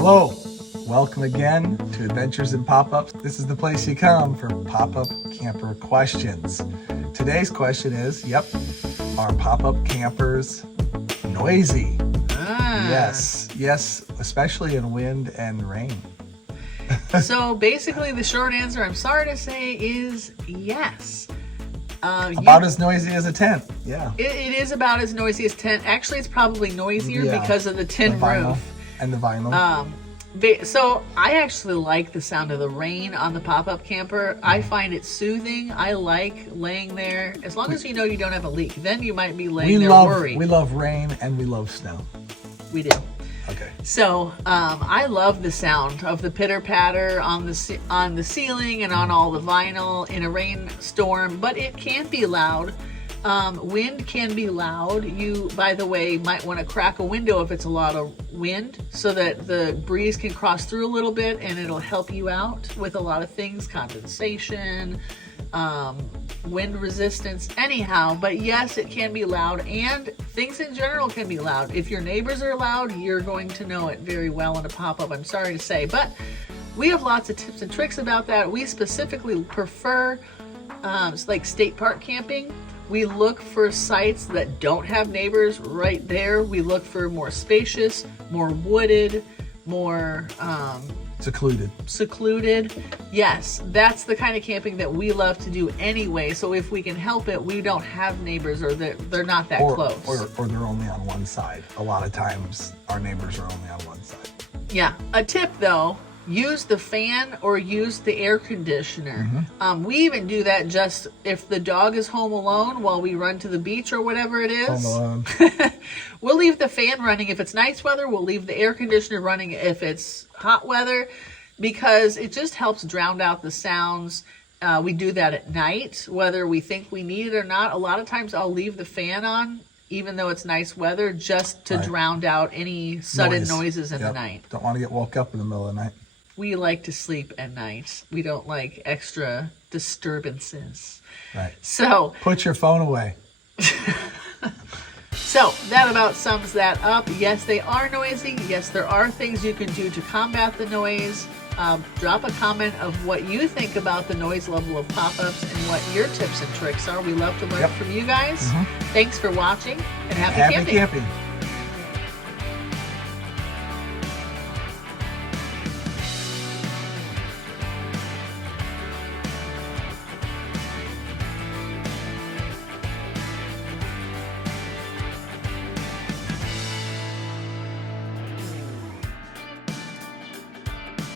Hello, welcome again to Adventures in Pop-Ups. This is the place you come for pop-up camper questions. Today's question is, are pop-up campers noisy? Yes, especially in wind and rain. So basically the short answer, I'm sorry to say, is yes. About as noisy as a tent, yeah. It is about as noisy as tent. Actually, it's probably noisier because of the tin roof. And the vinyl. So I actually like the sound of the rain on the pop-up camper. I find it soothing. I like laying there, as long as you know you don't have a leak. Then you might be laying there worried. We love rain and we love snow. We do. Okay. So I love the sound of the pitter patter on the ceiling and on all the vinyl in a rainstorm, but it can be loud. Wind can be loud. You, by the way, might want to crack a window if it's a lot of wind so that the breeze can cross through a little bit, and it'll help you out with a lot of things, condensation, wind resistance, anyhow. But yes, it can be loud, and things in general can be loud. If your neighbors are loud, you're going to know it very well in a pop-up, I'm sorry to say. But we have lots of tips and tricks about that. We specifically prefer like state park camping. We look for sites that don't have neighbors right there. We look for more spacious, more wooded, more secluded. Yes, that's the kind of camping that we love to do anyway. So if we can help it, we don't have neighbors, or they're not that close. Or they're only on one side. A lot of times our neighbors are only on one side. Yeah. A tip though, use the fan or use the air conditioner. We even do that just if the dog is home alone while we run to the beach or whatever it is. Home alone. We'll leave the fan running if it's nice weather. We'll leave the air conditioner running if it's hot weather, because it just helps drown out the sounds. We do that at night, whether we think we need it or not. A lot of times I'll leave the fan on even though it's nice weather, just to drown out any sudden noises in the night. Don't want to get woke up in the middle of the night. We like to sleep at night. We don't like extra disturbances. Right. So put your phone away. So that about sums that up. Yes, they are noisy. Yes, there are things you can do to combat the noise. Drop a comment of what you think about the noise level of pop-ups and what your tips and tricks are. We love to learn from you guys. Thanks for watching, and happy camping.